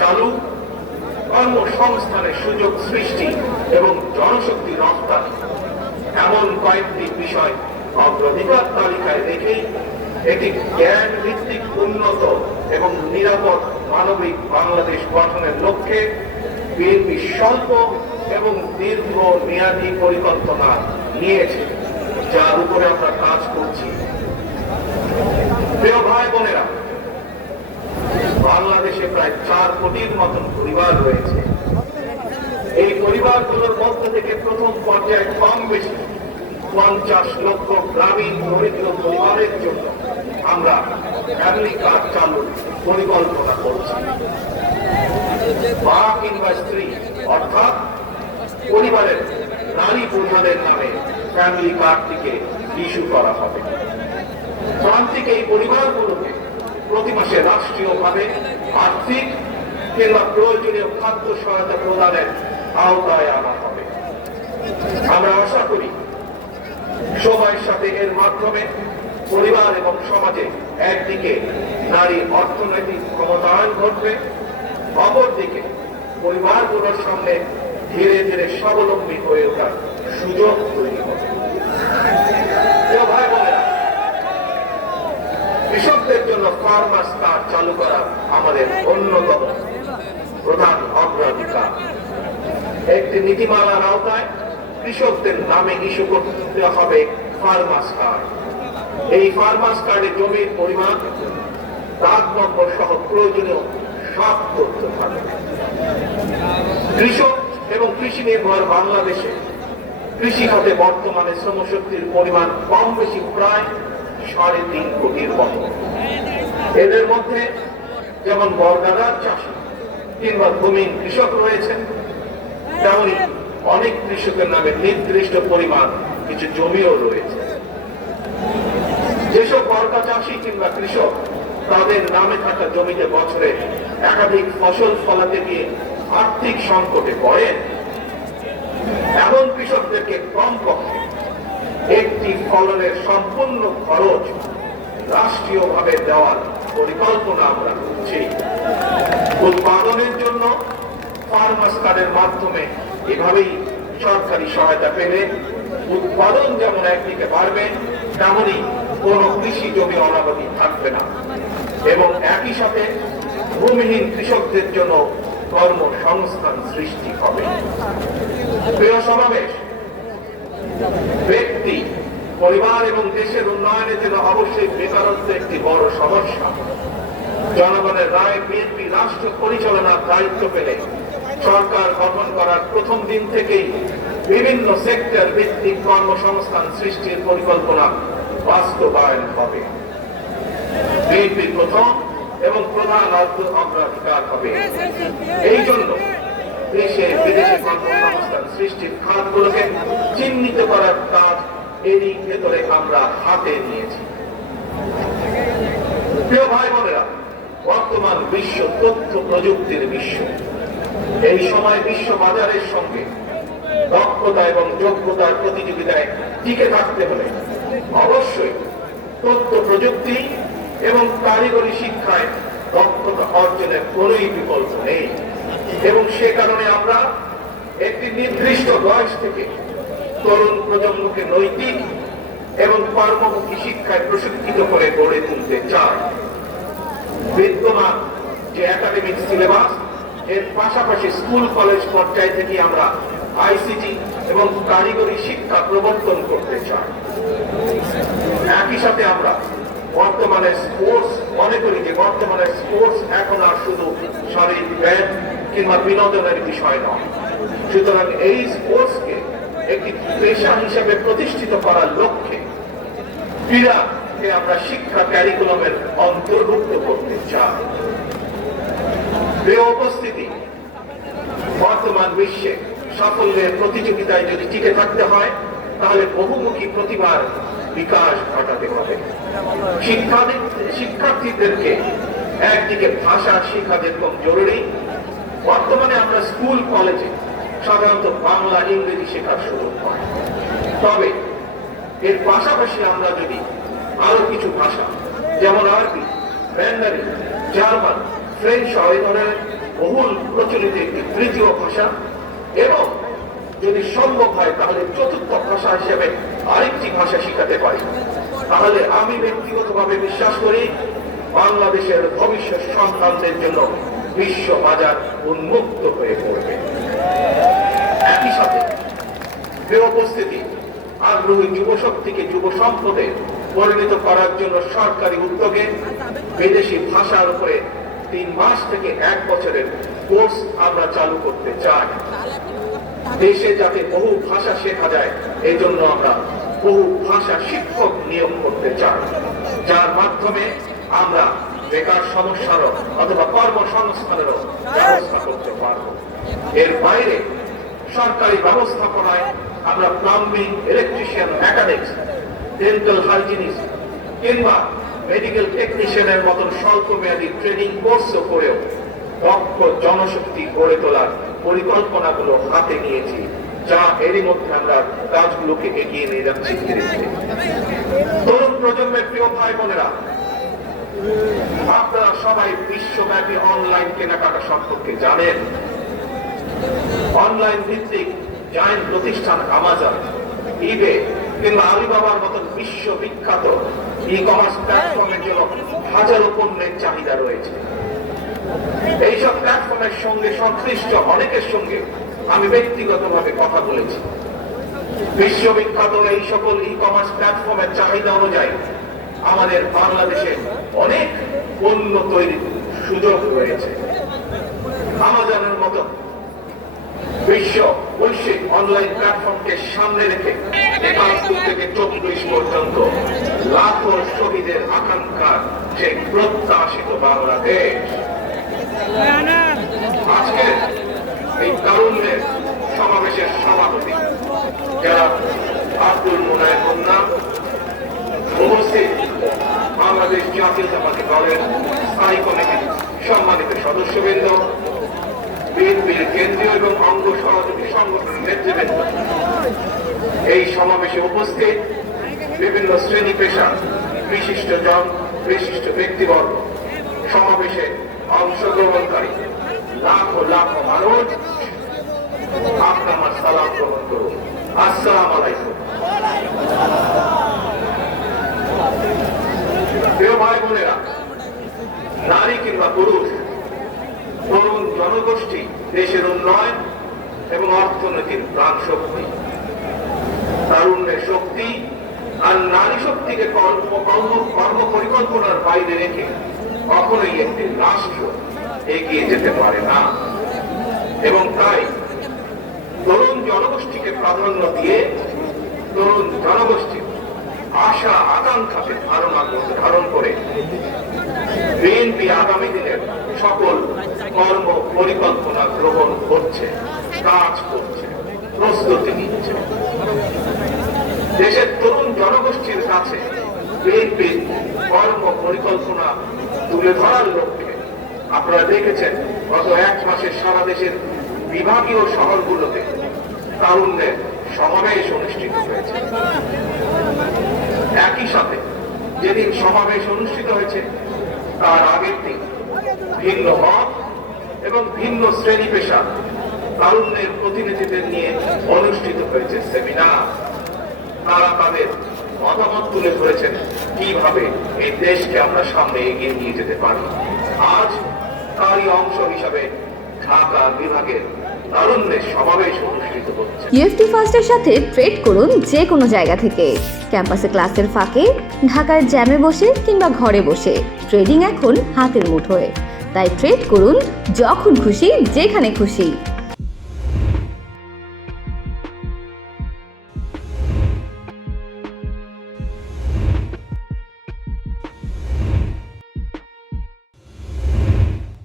চালু, কর্মসংস্থানের সুযোগ সৃষ্টি এবং জনশক্তি রপ্তানি এমন কয়েকটি বিষয় অগ্রাধিকার তালিকায় রেখেই একটি জ্ঞান ভিত্তিক উন্নত এবং নিরাপদ মানবিক বাংলাদেশ গঠনের লক্ষ্যে বিএনপি স্বল্প এবং দীর্ঘ মেয়াদী পরিকল্পনা নিয়েছে, যার উপরে আমরা কাজ করছি। প্রিয় ভাই বোনেরা, বাংলাদেশে প্রায় 4 কোটির মতন পরিবার রয়েছে। এই পরিবারগুলোর মধ্য থেকে প্রথম পর্যায়ে কম বেশি 50 লক্ষ গ্রামীণ দরিদ্র পরিবারের জন্য আমরা ফ্যামিলি কার্ড চালুর পরিকল্পনা করছি। মা কিংবা স্ত্রী অর্থাৎ পরিবারের নারী প্রধানের নামে ফ্যামিলি কার্ডটিকে ইস্যু করা হবে। প্রান্তিক এই পরিবারগুলোকে প্রতি মাসে রাষ্ট্রীয়ভাবে আর্থিক কিংবা প্রয়োজনীয় খাদ্য সহায়তা প্রদানের আওতায় আনা হবে। আমরা আশা করি সময়ের সাথে এর মাধ্যমে পরিবার এবং সমাজে একদিকে নারী অর্থনৈতিক ক্ষমতায়ন ঘটবে, অপরদিকে পরিবারগুলোর সামনে ধীরে ধীরে স্বাবলম্বী হয়ে ওঠার সুযোগ তৈরি হবে। কৃষকদের জন্য ফার্মার্স কার্ড চালু করা আমাদের অন্যতম প্রধান অগ্রাধিকার। একটি নীতিমালার আওতায় কৃষকদের নামে ইস্যু করতে হবে ফার্মার্স কার্ড। এই ফার্মার্স কার্ডে জমির পরিমাণ, দাগ নম্বর সহ প্রয়োজনীয় সব তথ্য থাকবে। কৃষক এবং কৃষি নির্ভর বাংলাদেশে কৃষি খাতে বর্তমানে শ্রমশক্তির পরিমাণ কম বেশি প্রায় 3.5 কোটির মতো। এদের মধ্যে যেমন বর্গাদার চাষী কিংবা ভূমিহীন কৃষক রয়েছেন, তেমনি অনেক কৃষকের নামে নির্দিষ্ট পরিমাণ কিছু জমিও রয়েছে। যেসব বর্গা চাষী কিংবা কৃষক তাদের নামে থাকা জমিতে বছরে একাধিক ফসল ফলাতে গিয়ে আর্থিক সংকটে পড়েন, এমন কৃষকদেরকে কমপক্ষে একটি ফলনের সম্পূর্ণ খরচ রাষ্ট্রীয়ভাবে দেওয়ার পরিকল্পনা আমরা করছি। উৎপাদনের জন্য ফার্মার্স কার্ডের মাধ্যমে এভাবেই সরকারি সহায়তা পেলে উৎপাদন যেমন একদিকে বাড়বে, তেমনি কোন কৃষি জমি অনাবাদি থাকবে না এবং একই সাথে ভূমিহীন কৃষকদের জন্য কর্মসংস্থান সৃষ্টি হবে। প্রিয় সমাবেশ, ব্যক্তি, পরিবার এবং দেশের উন্নয়নের জন্য অবশ্যই বেকারত্ব একটি বড় সমস্যা। জনগণের রায় বিএনপি রাষ্ট্র পরিচালনার দায়িত্ব পেলে সরকার গঠন করার প্রথম দিন থেকেই বিভিন্ন সেক্টর ভিত্তিক কর্মসংস্থান সৃষ্টির পরিকল্পনা বাস্তবায়ন হবে। বিএনপির প্রথম এবং প্রধান অগ্রাধিকার হবে। এই জন্য দেশে বিদেশে কর্মসংস্থান সৃষ্টির খাতগুলোকে চিহ্নিত করার কাজ এরই ভেতরে আমরা হাতে নিয়েছি। প্রিয় ভাই বোনেরা, বর্তমান বিশ্ব তথ্য প্রযুক্তির বিশ্ব। এই সময় বিশ্ব বাজারের সঙ্গে দক্ষতা এবং যোগ্যতার প্রতিযোগিতায় টিকে থাকতে হলে অবশ্যই তথ্য প্রযুক্তি এবং কারিগরি শিক্ষায় দক্ষতা অর্জনের কোনই বিকল্প নেই এবং সে কারণে আমরা একটি নির্দিষ্ট বয়স থেকে তরুণ প্রজন্মকে নৈতিক এবং কর্মমুখী শিক্ষায় প্রশিক্ষিত করে গড়ে তুলতে চাই। বিদ্যমান যে একাডেমিক সিলেবাস, এর পাশাপাশি স্কুল কলেজ পর্যায় থেকে আমরা আইসিটি এবং কারিগরি শিক্ষা প্রবর্তন করতে চাই। একই সাথে আমরা বর্তমানে স্পোর্টস মনে করি যে বর্তমানে স্পোর্টস এখন আর শুধু শারীরিক ব্যায়াম কিংবা বিনোদনের বিষয় নয়। সুতরাং এই স্পোর্টসকে একটি পেশা হিসেবে প্রতিষ্ঠিত করার লক্ষ্যে ক্রীড়াকে আমরা শিক্ষা ক্যারিকুলামের অন্তর্ভুক্ত করতে চাই। প্রিয় উপস্থিতি, বর্তমান বিশ্বে সাফল্যের প্রতিযোগিতায় যদি টিকে থাকতে হয় তাহলে বহুমুখী প্রতিভার বিকাশ ঘটাতে হবে। শিক্ষার্থীদেরকে একদিকে ভাষা শেখা যেরকম জরুরি, বর্তমানে আমরা স্কুল কলেজে সাধারণত বাংলা ইংরেজি শেখার সুযোগ পাই। তবে এর পাশাপাশি আমরা যদি আরো কিছু ভাষা যেমন আরবি, ম্যান্ডারিন, জার্মান, ফ্রেঞ্চ এই ধরনের বহুল প্রচলিত একটি তৃতীয় ভাষা এবং যদি সম্ভব হয় তাহলে চতুর্থ ভাষা হিসেবে আরেকটি ভাষা শিখাতে পারি, তাহলে আমি ব্যক্তিগতভাবে বিশ্বাস করি বাংলাদেশের ভবিষ্যৎ সন্তানদের জন্য বিশ্ব বাজার উন্মুক্ত হয়ে পড়বে। একই সাথে প্রিয় উপস্থিতি, আগ্রহী যুব শক্তিকে যুব সম্পদে পরিণত করার জন্য সরকারি উদ্যোগে বিদেশি ভাষার উপরে 3 মাস থেকে 1 বছরের কোর্স আমরা চালু করতে চাই। দেশে যাতে বহু ভাষা শেখা যায় এই জন্য আমরা বহু ভাষা শিক্ষক নিয়োগ করতে চাই, যার মাধ্যমে আমরা বেকার সমস্যারও অথবা কর্মসংস্থানেরও ব্যবস্থা করতে পারব। এর বাইরে সরকারি ব্যবস্থাপনায় আমরা plumbing, electrician, mechanics, dental hygienist কিংবা মেডিকেল টেকনিশিয়ানের মতন স্বল্প মেয়াদী ট্রেনিং কোর্সও করেও দক্ষ জনশক্তি গড়ে তোলার পরিকল্পনাগুলো হাতে নিয়েছি, যা এরই মধ্যে আমরা কাজগুলোকে এগিয়ে নিয়ে যাচ্ছি। তরুণ প্রজন্মের প্রিয় ভাই বোনেরা, আপনারা সবাই বিশ্বব্যাপী অনলাইন কেনাকাটা সম্পর্কে জানেন। অনলাইন ভিত্তিক জায়ান্ট প্রতিষ্ঠান আমাজন, ইবে কিংবা আলিবাবার মতন বিশ্ববিখ্যাত ই-কমার্স প্ল্যাটফর্মের জন্য হাজারো পণ্যের চাহিদা রয়েছে। এইসব প্ল্যাটফর্মের সঙ্গে সংশ্লিষ্ট অনেকের সঙ্গে আমি ব্যক্তিগতভাবে কথা বলেছি। বিশ্ববিখ্যাত এই সকল ই-কমার্স প্ল্যাটফর্মের চাহিদা অনুযায়ী আমাদের বাংলাদেশে অনেক পণ্য তৈরির সুযোগ রয়েছে। আমাজনের মতো বৈশ্বিক অনলাইন প্ল্যাটফর্মকে সামনে রেখে 71 থেকে 24 পর্যন্ত লাখো শহীদের আকাঙ্ক্ষার সেই প্রত্যাশিত বাংলাদেশ। আজকের এই তারুণ্যের সমাবেশের সভাপতি যারা আব্দুল মুনায়েম মুন্না, উপস্থিত বাংলাদেশ জাতীয়তাবাদী দলের স্থায়ী কমিটির সম্মানিত সদস্যবৃন্দ, বিএনপির কেন্দ্রীয় এবং অঙ্গ সহযোগী সংগঠনের নেতৃবৃন্দ, এই সমাবেশে উপস্থিত বিভিন্ন শ্রেণী পেশা বিশিষ্ট জন, বিশিষ্ট ব্যক্তিবর্গ, সমাবেশে অংশগ্রহণকারী লাখো লাখো মানুষ, আপনার আমার সালাম গ্রহণ করুন। আসসালামু আলাইকুম। প্রিয় ভাই বোনেরা, নারী কিংবা পুরুষ, তরুণ জনগোষ্ঠী দেশের উন্নয়ন এবং অর্থনীতির প্রাণ শক্তি। তারুণ্যের শক্তি আর নারী শক্তিকে কর্ম পরিকল্পনার বাইরে রেখে কখনোই একটি রাষ্ট্র এগিয়ে যেতে পারে না। এবং তাই তরুণ জনগোষ্ঠীকে প্রাধান্য দিয়ে তরুণ জনগোষ্ঠীর আশা আকাঙ্ক্ষাকে ধারণ করে বিএনপি আগামী দিনের সকল কর্ম পরিকল্পনা গ্রহণ করছে, কাজ করছে, প্রস্তুতি নিচ্ছে। দেশের তরুণ জনগোষ্ঠীর কাছে বিএনপির কর্ম পরিকল্পনা তুলে ধরার লক্ষ্যে আপনারা দেখেছেন গত 1 মাসে সারা দেশের বিভাগীয় শহরগুলোতে তারুণ্যের সমাবেশ অনুষ্ঠিত হয়েছে। একই সাথে যেদিন সমাবেশ অনুষ্ঠিত হয়েছে তার আগের দিন ভিন্ন মত এবং ভিন্ন শ্রেণী পেশা তারুণ্যের প্রতিনিধিদের নিয়ে অনুষ্ঠিত হয়েছে সেমিনার। তারা তাদের মতামত তুলে ধরেছেন কিভাবে এই দেশকে আমরা সামনে এগিয়ে নিয়ে যেতে পারি। আজ তারই অংশ হিসাবে ঢাকা বিভাগের তারুণ্যের সমাবেশ অনুষ্ঠিত হচ্ছে। ইউএফটি ফার্স্টের সাথে ট্রেড করুন যে কোনো জায়গা থেকে। ক্যাম্পাসে ক্লাসের ফাঁকে, ঢাকার জ্যামে বসে কিংবা ঘরে বসে ট্রেডিং এখন হাতের মুঠোয়। তাই ট্রেড করুন যখন খুশি, যেখানে খুশি।